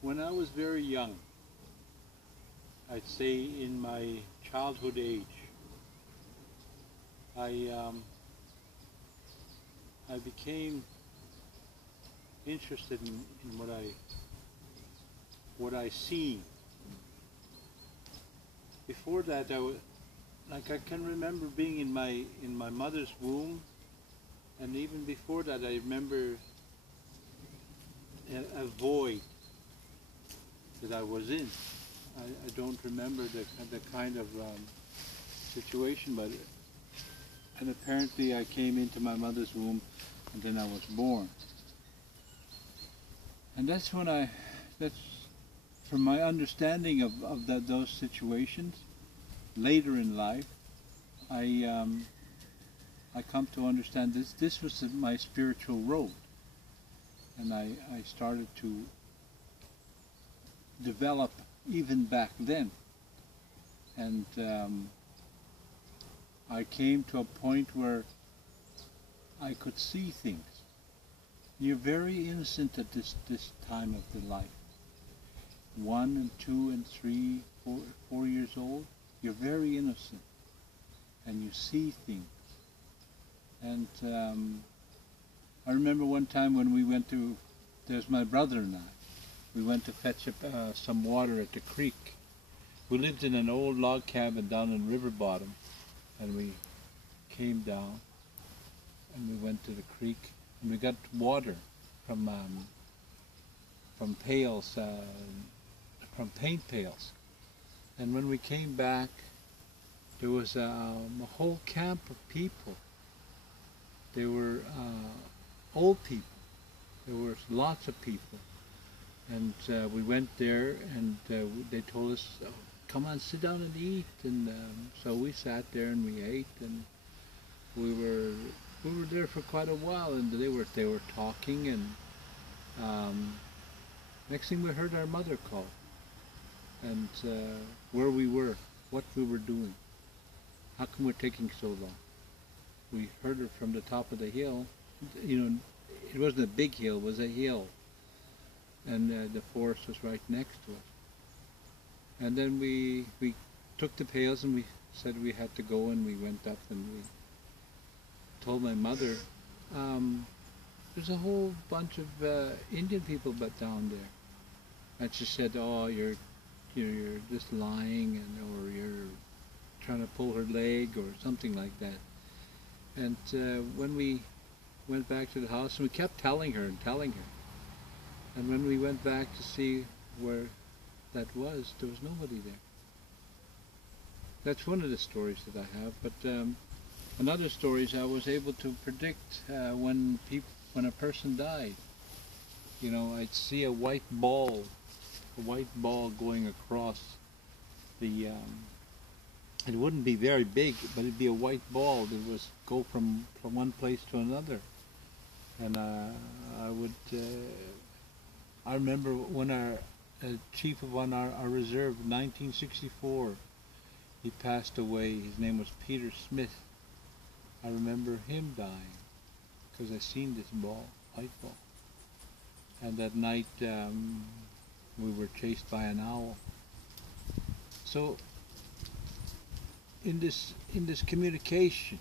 when I was very young, I'd say in my childhood age, I um, I became interested in what I see. Before that, I can remember being in my mother's womb, and even before that, I remember a void that I was in. I don't remember the kind of situation, but and apparently I came into my mother's womb, and then I was born. And that's from my understanding of those situations. Later in life, I come to understand this was my spiritual road, and I started to develop even back then, and I came to a point where I could see things. You're very innocent at this time of the life. 1 and 2 and 3, 4 years old, you're very innocent, and you see things. And I remember one time when we went to, there's my brother and I, we went to fetch up some water at the creek. We lived in an old log cabin down in River Bottom, and we came down and we went to the creek, and we got water from pails, from paint pails. And when we came back, there was a whole camp of people. They were old people. There were lots of people. And we went there, and they told us, oh, come on, sit down and eat. And so we sat there and we ate, and we were there for quite a while, and they were talking, and next thing we heard our mother call, and where we were, what we were doing, how come we're taking so long. We heard her from the top of the hill. You know, it wasn't a big hill, it was a hill, and the forest was right next to us. And then we took the pails and we said we had to go, and we went up and we told my mother, there's a whole bunch of Indian people down there. And she said, oh, you're just lying, or you're trying to pull her leg or something like that. And when we went back to the house, and we kept telling her, and when we went back to see where that was, there was nobody there. That's one of the stories that I have. But another story is I was able to predict when a person died. You know, I'd see a white ball going across the. It wouldn't be very big, but it'd be a white ball that was go from one place to another. And I remember when our chief of our reserve, 1964, he passed away. His name was Peter Smith. I remember him dying because I seen this white ball. And that night we were chased by an owl. So in this communication